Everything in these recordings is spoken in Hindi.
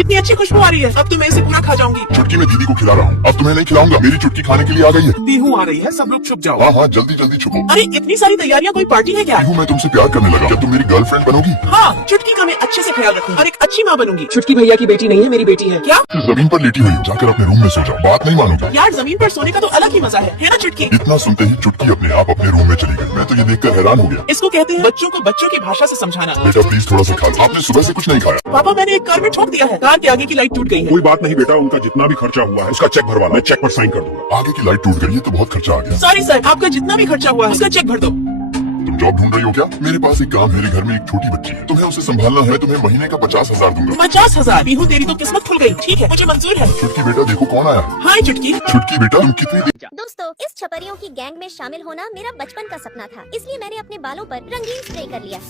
कितनी अच्छी खुशबू आ रही है। अब तो मैं इसे पूरा खा जाऊंगी। चुटकी में दीदी को खिला रहा हूँ, अब तुम्हें नहीं खिलाऊंगा। मेरी चुटकी खाने के लिए आ गई है। बीहू आ रही है, सब लोग छुप जाओ। हाँ हाँ, जल्दी जल्दी छुपो। अरे इतनी सारी तैयारियां, कोई पार्टी है क्या? बीहू, मैं तुमसे प्यार करने लगा। क्या तुम मेरी गर्लफ्रेंड बनोगी? हाँ, चुटकी का मैं अच्छे से ख्याल रखूंगी और एक अच्छी माँ बनूंगी। चुटकी भैया की बेटी नहीं है, मेरी बेटी है। क्या? जमीन पर लेटी हुई हूँ, जाकर अपने रूम में सो जाओ। बात नहीं मानोगी? यार, जमीन पर सोने का तो अलग ही मजा है ना चुटकी? इतना सुनते ही चुटकी अपने आप अपने रूम में चली गई। मैं तो ये देखकर हैरान हो गया। इसको कहते हैं बच्चों को बच्चों की भाषा से समझाना। बेटा प्लीज थोड़ा सा खा लो। आपने सुबह से कुछ नहीं खाया। पापा, मैंने एक कार में ठोक दिया है। कार के आगे की लाइट टूट गई है। कोई बात नहीं बेटा, उनका जितना भी खर्चा हुआ है उसका चेक भरवाना, मैं चेक पर साइन कर दूंगा। आगे की लाइट टूट गई, ये तो बहुत खर्चा आ गया। सॉरी सर, आपका जितना भी खर्चा हुआ है उसका चेक भर दो। तुम जॉब ढूंढ रही हो क्या? मेरे पास एक काम, मेरे घर में एक छोटी बच्ची है, तुम्हें उसे संभालना है। तुम्हें महीने का 50,000 दूंगा। 50,000? बीहू, तेरी तो किस्मत खुल गई। ठीक है, मुझे मंजूर है। चुटकी बेटा देखो कौन आया है। हाय चुटकी। चुटकी बेटा, तुम कितनी दोस्तों, इस छपरियों की गैंग में शामिल होना मेरा बचपन का सपना था, इसलिए मैंने अपने बालों पर रंगीन स्प्रे कर लिया।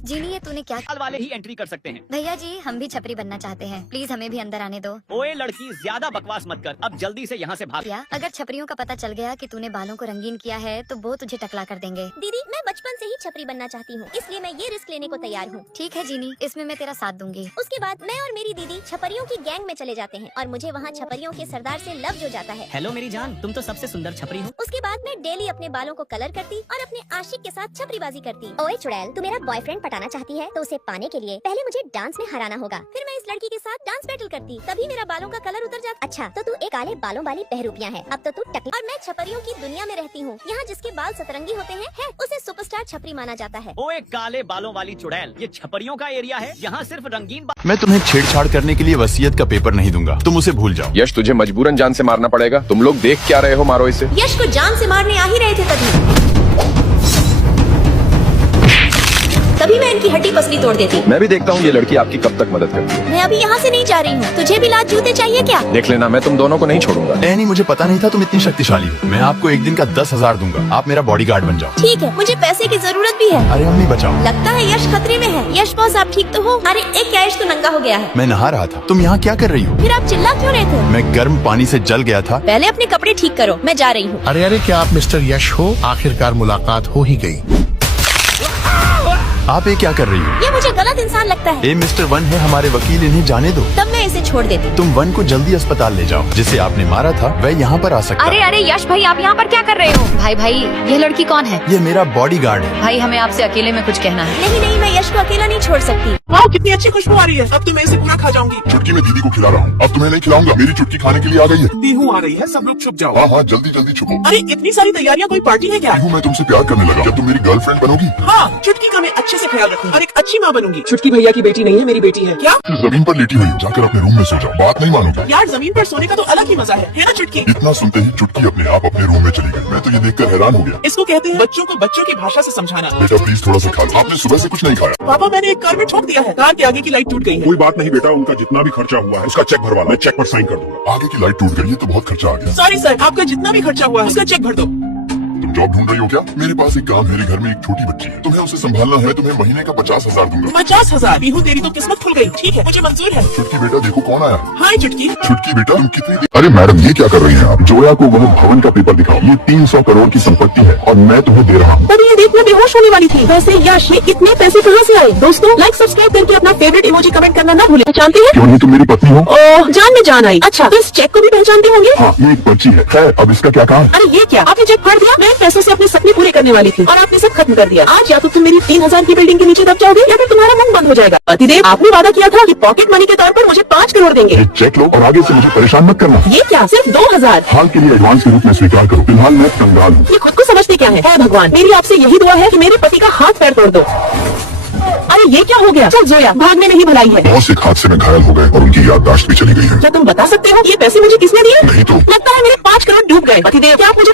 जीनी, ये तूने क्या? साल वाले ही एंट्री कर सकते हैं। भैया जी, हम भी छपरी बनना चाहते हैं, प्लीज हमें भी अंदर आने दो। ओए लड़की, ज्यादा बकवास मत कर, अब जल्दी से यहाँ से भाग। क्या अगर छपरियों का पता चल गया कि तूने बालों को रंगीन किया है तो वो तुझे टकला कर देंगे। दीदी, मैं बचपन से ही छपरी बनना चाहती हूँ, इसलिए मैं ये रिस्क लेने को तैयार हूँ। ठीक है जीनी, इसमें मैं तेरा साथ दूंगी। उसके बाद मैं और मेरी दीदी छपरियों की गैंग में चले जाते हैं और मुझे वहाँ छपरियों के सरदार से लव हो जाता है। हेलो मेरी जान, तुम तो सबसे सुंदर छपरी हो। उसके बाद मैं डेली अपने बालों को कलर करती और अपने आशिक के साथ छपरीबाजी करती। ओए चुड़ैल, तू मेरा बॉयफ्रेंड पटाना चाहती है तो उसे पाने के लिए पहले मुझे डांस में हराना होगा। फिर मैं इस लड़की के साथ डांस बैटल करती, तभी मेरा बालों का कलर उतर जाता। अच्छा, तो तू एक काले बालों वाली बहरूपिया है, अब तो तू टकली। और मैं छपरियों की दुनिया में रहती हूँ। यहाँ जिसके बाल सतरंगी होते हैं है, उसे सुपरस्टार छपरी माना जाता है। ओए काले बालों वाली चुड़ैल, ये छपरियों का एरिया है, यहाँ सिर्फ रंगीन मैं तुम्हें छेड़छाड़ करने के लिए वसीयत का पेपर नहीं दूंगा, तुम उसे भूल जाओ। यश, तुझे मजबूरन जान से मारना पड़ेगा। तुम लोग देख क्या रहे हो, मारो इसे। यश को जान से मारने आ ही रहे थे तभी मैं इनकी हड्डी पसली तोड़ देती। मैं भी देखता हूँ ये लड़की आपकी कब तक मदद करती है। मैं अभी यहाँ से नहीं जा रही हूँ, तुझे भी लात जूते चाहिए क्या? देख लेना, मैं तुम दोनों को नहीं छोड़ूंगा। नहीं, मुझे पता नहीं था तुम इतनी शक्तिशाली हो। मैं आपको एक दिन का 10,000 दूंगा, आप मेरा बॉडीगार्ड बन जाओ। ठीक है, मुझे पैसे की जरूरत भी है। अरे अम्मी बचाओ। लगता है यश खतरे में है। यश बॉस, आप ठीक तो हो? अरे एक क्या, यश तो नंगा हो गया है। मैं नहा रहा था, तुम यहाँ क्या कर रही हो? फिर आप चिल्ला क्यों रहे थे? मैं गर्म पानी से जल गया था। पहले अपने कपड़े ठीक करो, मैं जा रही हूँ। अरे अरे, क्या आप मिस्टर यश हो? आखिरकार मुलाकात हो ही गई। आप ये क्या कर रही हो? ये मुझे गलत इंसान लगता है। ये मिस्टर वन है हमारे वकील, इन्हें जाने दो। तब मैं इसे छोड़ देती। तुम वन को जल्दी अस्पताल ले जाओ, जिसे आपने मारा था वह यहाँ पर आ सकता है। अरे अरे यश भाई, आप यहाँ पर क्या कर रहे हो? भाई भाई, ये लड़की कौन है? ये मेरा बॉडीगार्ड है। भाई, हमें आपसे अकेले में कुछ कहना है। नहीं नहीं, मैं यश को अकेला नहीं छोड़ सकती। वाह, कितनी अच्छी खुशबू आ रही है। अब तो मैं इसे पूरा खा जाऊंगी। चुटकी में दीदी को खिला रहा हूँ, अब तुम्हें नहीं खिलाऊंगा। मेरी चुटकी खाने के लिए आ गई है। बीहू आ रही है, सब लोग छुप जाओ। हाँ हाँ, जल्दी जल्दी छुपो। अरे इतनी सारी तैयारियां, कोई पार्टी है क्या? बीहू, मैं तुमसे प्यार करने लगा। क्या तुम मेरी गर्लफ्रेंड बनोगी? हाँ, चुटकी का मैं अच्छे से ख्याल रखूंगी और एक अच्छी माँ बनूंगी। चुटकी भैया की बेटी नहीं है, मेरी बेटी है। क्या? जमीन पर लेटी हुई हूँ, जाकर अपने रूम में सो जाओ। बात नहीं मानोगी? यार, जमीन पर सोने का तो अलग ही मजा है ना चुटकी? इतना सुनते ही चुटकी अपने आप अपने रूम में चली गई। मैं तो ये देखकर हैरान हो गया। इसको कहते हैं बच्चों को बच्चों की भाषा से समझाना। बेटा प्लीज थोड़ा सा खा लो। आपने सुबह से कुछ नहीं खाया। पापा, मैंने एक कार में ठोक दिया है। कार के आगे की लाइट टूट गई है। कोई बात नहीं बेटा, उनका जितना भी खर्चा हुआ है उसका चेक भरवाना, मैं चेक पर साइन कर दूंगा। आगे की लाइट टूट गई, ये तो बहुत खर्चा आ गया। सॉरी सर, आपका जितना भी खर्चा हुआ है उसका चेक भर दो। तुम जॉब ढूंढ रही हो क्या? मेरे पास एक काम, मेरे घर में एक छोटी बच्ची है, तुम्हें उसे संभालना है। तुम्हें महीने का 50,000 दूंगा। 50,000? बीहू, तेरी तो किस्मत खुल गई। ठीक है, मुझे मंजूर है। चुटकी बेटा देखो कौन आया है। हाय चुटकी। चुटकी बेटा, तुम कितनी अरे मैडम, ये क्या कर रही हैं आप? जोया को वह भवन का पेपर दिखाओ। ये 300 करोड़ की संपत्ति है और मैं तुम्हें दे रहा हूँ। तभी ये देखना बेहोश होने वाली थी। वैसे यश में इतने पैसे कहाँ से आए? दोस्तों, लाइक सब्सक्राइब करके अपना फेवरेट इमोजी कमेंट करना ना भूलें। पहचानते हैं? क्यों नहीं, तुम मेरी पत्नी हो। ओह, जान में जान आई। अच्छा, तो इस चेक को भी पहचानते होंगे? हाँ, ये एक पर्ची है। खैर, अब इसका क्या काम? अरे ये क्या, आपने चेक फाड़ दिया? मैं पैसों से अपने सपने पूरे करने वाली थी और आपने सब खत्म कर दिया। आज या तो तुम मेरी 3,000 की बिल्डिंग के नीचे दब जाओगे या फिर तुम्हारा मुंह बंद हो जाएगा। पतिदेव, आपने वादा किया था कि पॉकेट मनी के तौर पर मुझे 5 करोड़ देंगे। ये चेक लो और आगे से मुझे परेशान मत करना। ये क्या, सिर्फ 2,000? हाल के लिए एडवांस के रूप में स्वीकार करो। फिलहाल मैं कंगाल हूँ। ये खुद को समझते क्या है? भगवान, मेरी आपसे यही दुआ है कि मेरे पति का हाथ पैर तोड़ दो। अरे ये क्या हो गया? चल जोया, भागने में ही भलाई है। बहुत से हादसे में घायल हो गए और उनकी याददाश्त भी चली गई है। क्या तुम बता सकते हो ये पैसे मुझे किसने दिए? नहीं तो लगता है मेरे 5 करोड़ डूब गए। पतिदेव, क्या आप मुझे